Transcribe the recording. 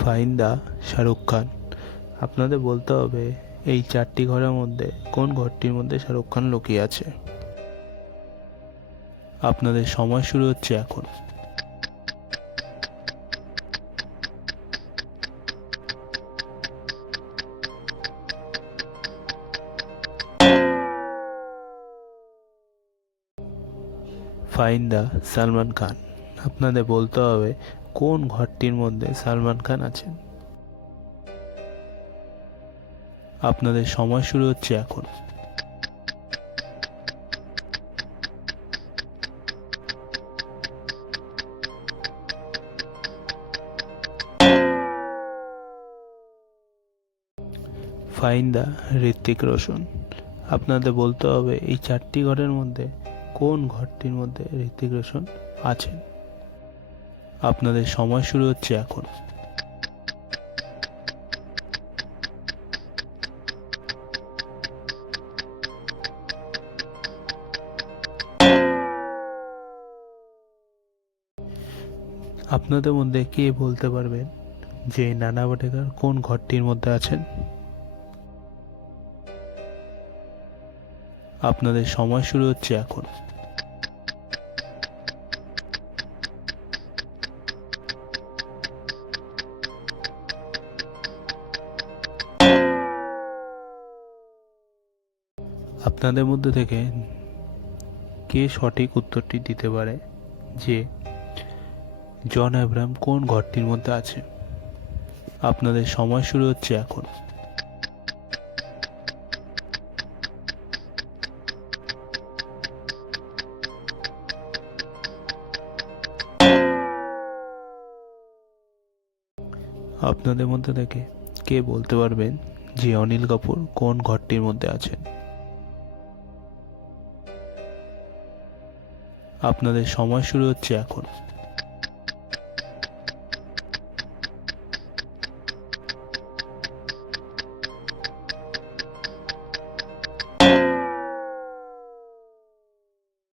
Fine the Shahrukh Khan. আপনাদের বলতে হবে এই চারটি ঘরের মধ্যে কোন ঘরটির মধ্যে শাহরুখ খান লুকিয়ে আছে। আপনাদের সময় শুরু হচ্ছে এখন। Find the Salman Khan. আপনাদের বলতে হবে কোন ঘরটির মধ্যে সালমান খান আছেন। আপনাদের সময় শুরু হচ্ছে এখন। Find the Hrithik Roshan. আপনাদের বলতে হবে এই চারটি ঘরের মধ্যে কোন ঘরটির মধ্যে ঋত্বিক রোশন আছেন। আপনাদের সময় শুরু হচ্ছে এখন। আপনাদের মধ্যে কে বলতে পারবেন যে নানা পাটেকর কোন ঘরটির মধ্যে আছেন। আপনাদের সময় শুরু হচ্ছে এখন। আপনাদের মধ্যে থেকে কে সঠিক উত্তরটি দিতে পারে যে জন আব্রাহাম কোন ঘরটির মধ্যে আছে। আপনাদের সময় শুরু হচ্ছে এখন। আপনাদের মধ্যে থেকে কে বলতে পারবেন যে অনিল কাপুর কোন ঘরটির মধ্যে আছেন। আপনাদের সময় শুরু হচ্ছে এখন।